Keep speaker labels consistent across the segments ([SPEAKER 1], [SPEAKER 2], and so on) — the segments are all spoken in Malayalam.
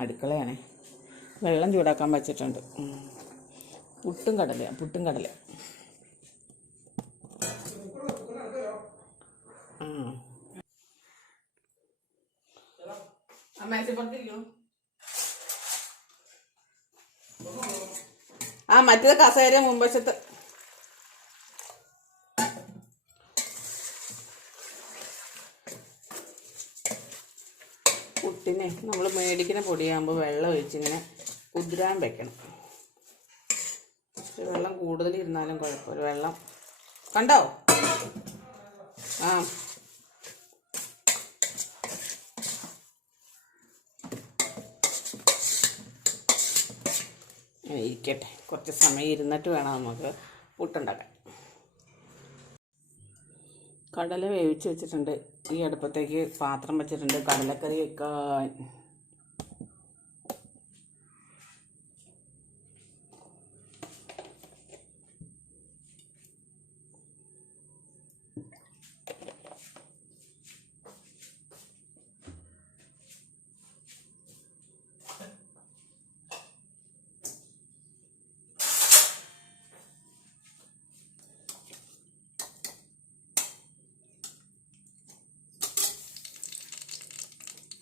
[SPEAKER 1] അടുക്കളയാണേ. വെള്ളം ചൂടാക്കാൻ വെച്ചിട്ടുണ്ട്. പുട്ടും കടലയാണ് പുട്ടും കടല ആ മറ്റേത് കസേര മുമ്പശത്ത് പുട്ടിനെ നമ്മൾ മേടിക്കുന്ന പൊടിയാകുമ്പോൾ വെള്ളം ഒഴിച്ചിങ്ങനെ കുതിരാൻ വെക്കണം. വെള്ളം കൂടുതൽ ഇരുന്നാലും കുഴപ്പമില്ല വെള്ളം. കണ്ടോ? ആ. ഇരിക്കട്ടെ. കുറച്ച് സമയം ഇരുന്നിട്ട് വേണം നമുക്ക് പുട്ടുണ്ടാക്കാൻ. കടല വേവിച്ച് വെച്ചിട്ടുണ്ട്. ഈ അടുപ്പത്തേക്ക് പാത്രം വെച്ചിട്ടുണ്ട്. കടലക്കറി വെക്കാൻ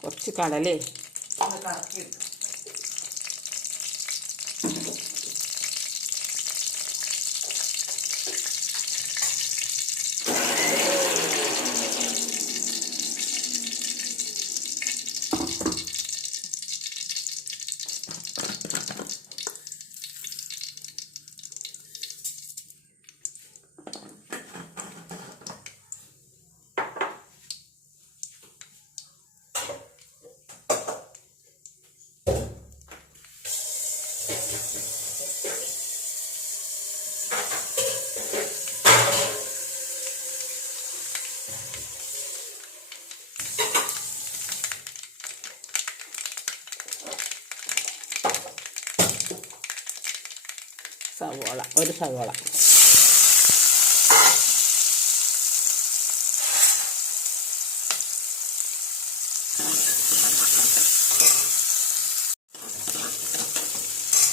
[SPEAKER 1] കുറച്ച് കടലേ ഒന്ന് കറക്കിയെടുക്കാം സവോള ഒരു സവോള.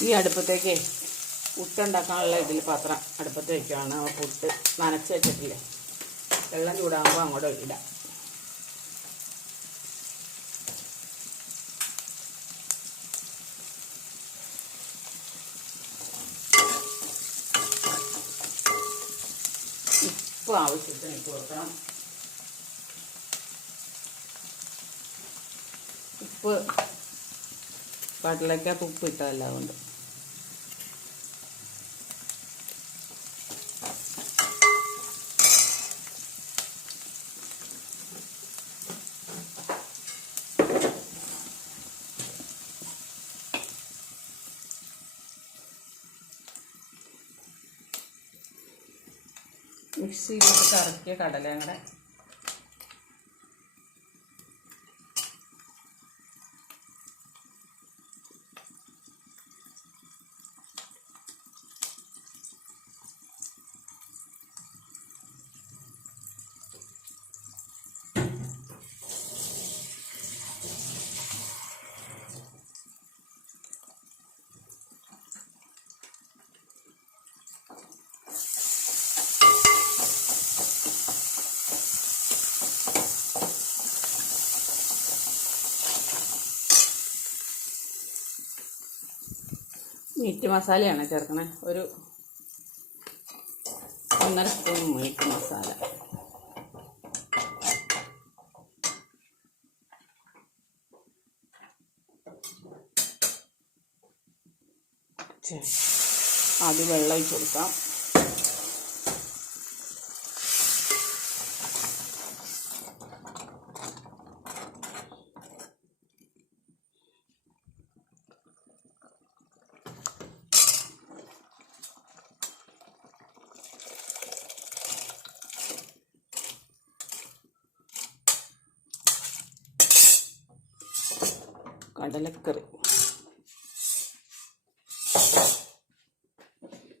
[SPEAKER 1] ഈ അടുപ്പത്തേക്ക് പുട്ടുണ്ടാക്കാനുള്ള ഇതിൽ പാത്രം അടുപ്പത്ത് വയ്ക്കുകയാണ് പുട്ട് നനച്ച് വെച്ചിട്ടില്ലേ. വെള്ളം ചൂടാകുമ്പോൾ അങ്ങോട്ട് ഇടാം. ഉപ്പ് ആവശ്യത്തിന് ഇട്ട് കൊടുക്കണം. ഉപ്പ് കടലക്കകത്ത് ഉപ്പ് ഇട്ടതല്ല മിക്സിയിലിട്ട് കറക്കിയ കടലയും കൂടെ മീറ്റ് മസാലയാണ് ചേർക്കണേ. ഒരു ഒന്നര സ്പൂൺ മീറ്റ് മസാല. അത് വെള്ളം ഒഴിച്ച് കൊടുക്കാം. കടലക്കറി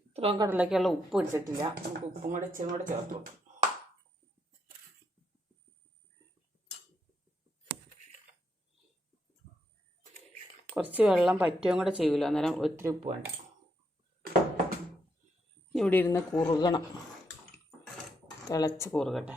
[SPEAKER 1] ഇത്രയും കടലക്കുള്ള ഉപ്പ് ഇടിച്ചിട്ടില്ല നമുക്ക് ഉപ്പും കൂടെ ഇച്ചിരി കൂടെ ചേർത്ത് കൊടുക്കും. കുറച്ച് വെള്ളം പറ്റുകയും കൂടെ ചെയ്യൂല? അന്നേരം ഒത്തിരി ഉപ്പ് വേണ്ട. ഇവിടെ ഇരുന്ന് കുറുകണം. തിളച്ച് കുറുകട്ടെ.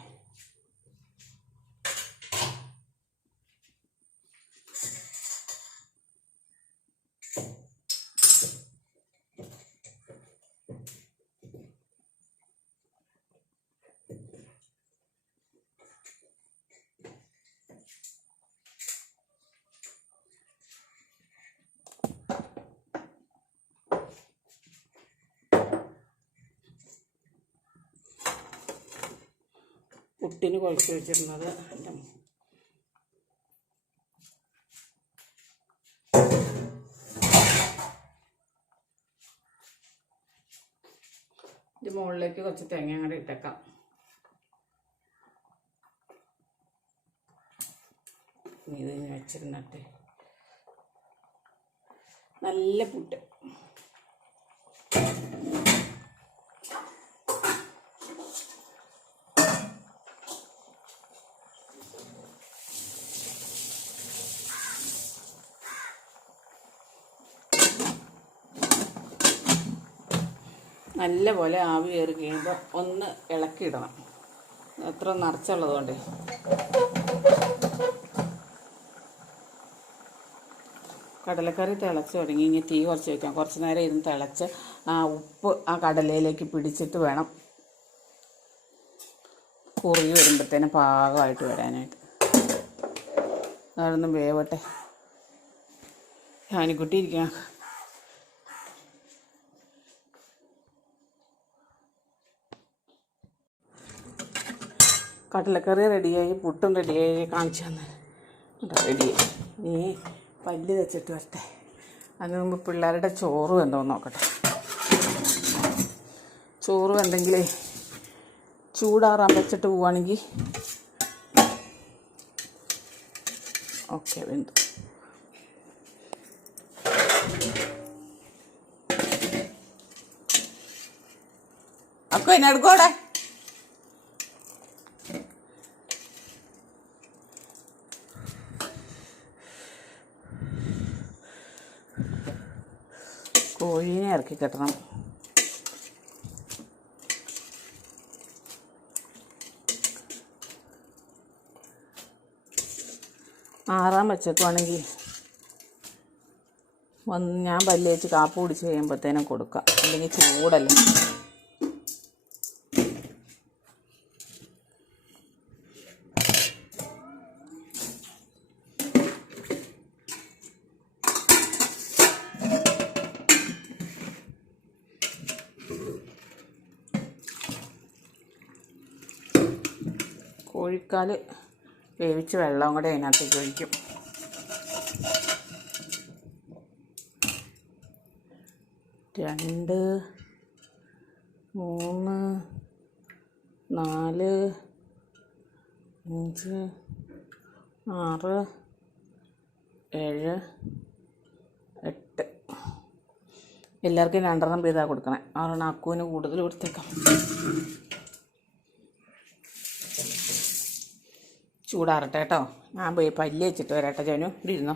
[SPEAKER 1] പുട്ടിന് കുഴച്ച് വെച്ചിരുന്നത് ഇത് മുകളിലേക്ക് കുറച്ച് തേങ്ങ അങ്ങോട്ട് ഇട്ടേക്കാം. ഇത് വെച്ചിരുന്നിട്ട് നല്ല പുട്ട്. നല്ല പോലെ ആവി കയറി കഴിയുമ്പോൾ ഒന്ന് ഇളക്കിയിടണം. എത്ര നിറച്ചുള്ളതുകൊണ്ട്. കടലക്കറി തിളച്ച് തുടങ്ങി. ഇനി തീ കുറച്ച് വയ്ക്കാം കുറച്ച് നേരം ഇരുന്ന് തിളച്ച് ആ ഉപ്പ് ആ കടലയിലേക്ക് പിടിച്ചിട്ട് വേണം. കുറുകി വരുമ്പോഴത്തേനും പാകമായിട്ട് വരാനായിട്ട്. അതൊന്നും വേവട്ടെ. ഞാനിക്കുട്ടി ഇരിക്കാം കടലക്കറി റെഡിയായി പുട്ടും റെഡിയായി കാണിച്ചു തന്നെ. റെഡിയായി നീ പല്ല് വെച്ചിട്ട് വരട്ടെ. അതിന് മുമ്പ് പിള്ളേരുടെ ചോറ് വെന്തോ നോക്കട്ടെ. ചോറ് വെന്തെങ്കിലേ ചൂടാറാൻ വെച്ചിട്ട് പോവുകയാണെങ്കിൽ ഓക്കെ വെന്തു. അപ്പോൾ എന്നെ എടുക്കോടെ കോഴീനെ ഇറക്കി കെട്ടണം. ആറാൻ വെച്ചേക്കുവാണെങ്കിൽ വന്ന് ഞാൻ പല്ലേച്ച് കാപ്പ് കുടിച്ച് കഴിയുമ്പോഴത്തേനും കൊടുക്കാം. അല്ലെങ്കിൽ ചൂടല്ലേ. കോഴിക്കാൽ വേവിച്ച് വെള്ളം കൂടെ അതിനകത്തേക്ക് ഒഴിക്കും. രണ്ട് മൂന്ന് നാല് അഞ്ച് ആറ് ഏഴ് എട്ട്. എല്ലാവർക്കും രണ്ടെണ്ണം വീതാ കൊടുക്കണേ. ആറെണ്ണം അക്കുവിന് കൂടുതൽ കൊടുത്തേക്കാം. ചൂടാറട്ടെ കേട്ടോ. ഞാൻ പോയി പല്ല് വെച്ചിട്ട് വരാട്ടോ ജോനു. ഇവിടെ ഇരുന്നോ?